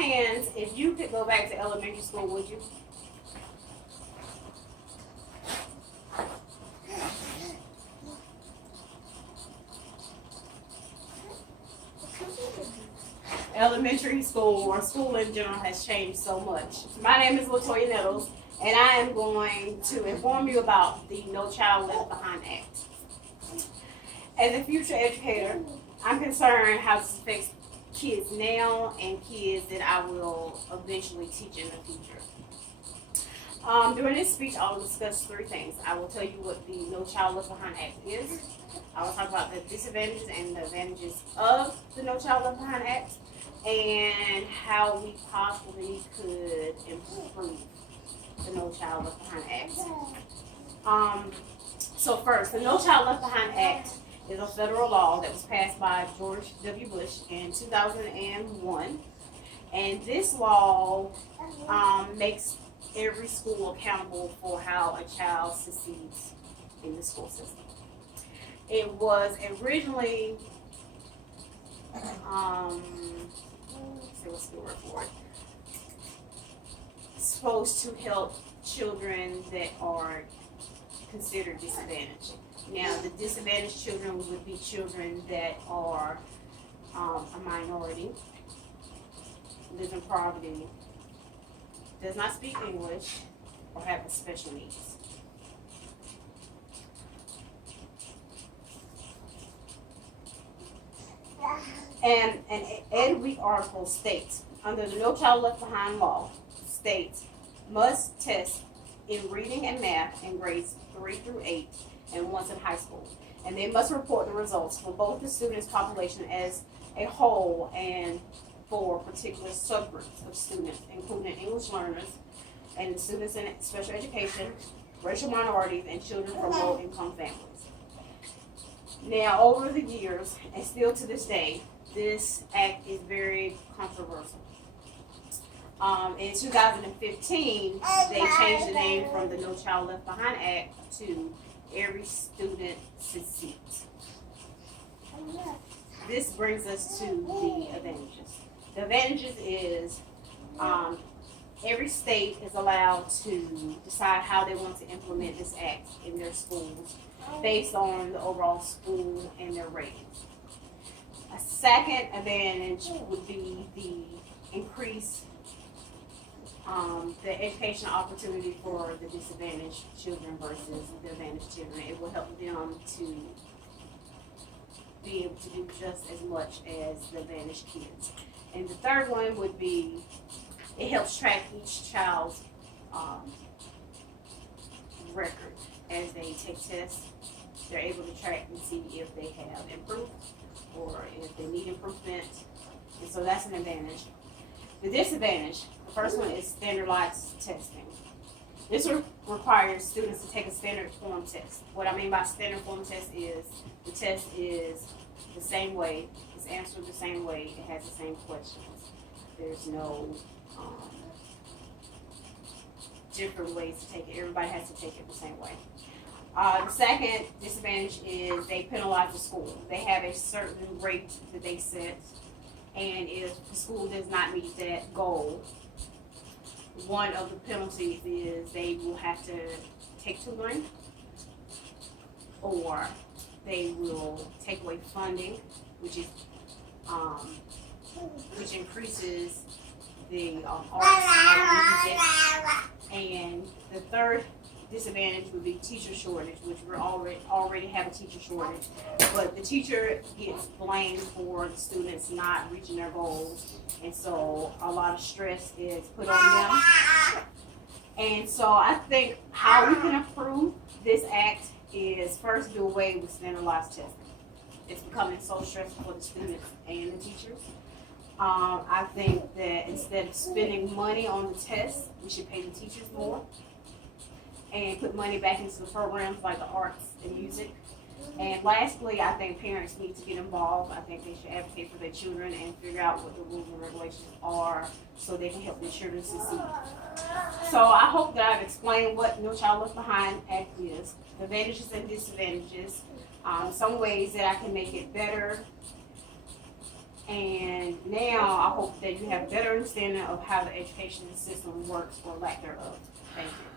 hands, if you could go back to elementary school, would you? Elementary school or school in general has changed so much. My name is Latoya Nettles, and I am going to inform you about the No Child Left Behind Act. As a future educator, I'm concerned how this affects kids now and kids that I will eventually teach in the future. During this speech, I will discuss three things. I will tell you what the No Child Left Behind Act is. I will talk about the disadvantages and the advantages of the No Child Left Behind Act, and how we possibly could improve the No Child Left Behind Act. So first, the No Child Left Behind Act is a federal law that was passed by George W. Bush in 2001. And this law makes every school accountable for how a child succeeds in the school system. It was originally, what's the word for it? Supposed to help children that are considered disadvantaged. Now, the disadvantaged children would be children that are a minority, live in poverty, does not speak English, or have special needs. And an Ed Week article states, under the No Child Left Behind law, states must test in reading and math in grades 3 through 8 and once in high school. And they must report the results for both the students' population as a whole and for particular subgroups of students, including English learners and students in special education, racial minorities, and children from low-income families. Now, over the years, and still to this day, this act is very controversial. In 2015, they changed the name from the No Child Left Behind Act to Every Student Succeeds. This brings us to the advantages. The advantages is every state is allowed to decide how they want to implement this act in their schools based on the overall school and their ratings. A second advantage would be the increase the educational opportunity for the disadvantaged children versus the advantaged children. It will help them to be able to do just as much as the advantaged kids. And the third one would be, it helps track each child's record as they take tests. They're able to track and see if they have improved or if they need improvement. And so that's an advantage. The disadvantage, the first one is standardized testing. This requires students to take a standard form test. What I mean by standard form test is the test is the same way, it's answered the same way, it has the same questions. There's no different ways to take it. Everybody has to take it the same way. The second disadvantage is they penalize the school. They have a certain rate that they set, and if the school does not meet that goal, one of the penalties is they will have to take tutoring, or they will take away funding, which is which increases the arts music. And the third disadvantage would be teacher shortage, which we already have a teacher shortage, but the teacher gets blamed for the students not reaching their goals, and so a lot of stress is put on them. And so I think how we can improve this act is first do away with standardized testing. It's becoming so stressful for the students and the teachers. I think that instead of spending money on the tests, we should pay the teachers more and put money back into the programs like the arts and music. And lastly, I think parents need to get involved. I think they should advocate for their children and figure out what the rules and regulations are so they can help their children succeed. So I hope that I've explained what No Child Left Behind Act is, the advantages and disadvantages, some ways that I can make it better, And now I hope that you have a better understanding of how the education system works or lack thereof. Thank you.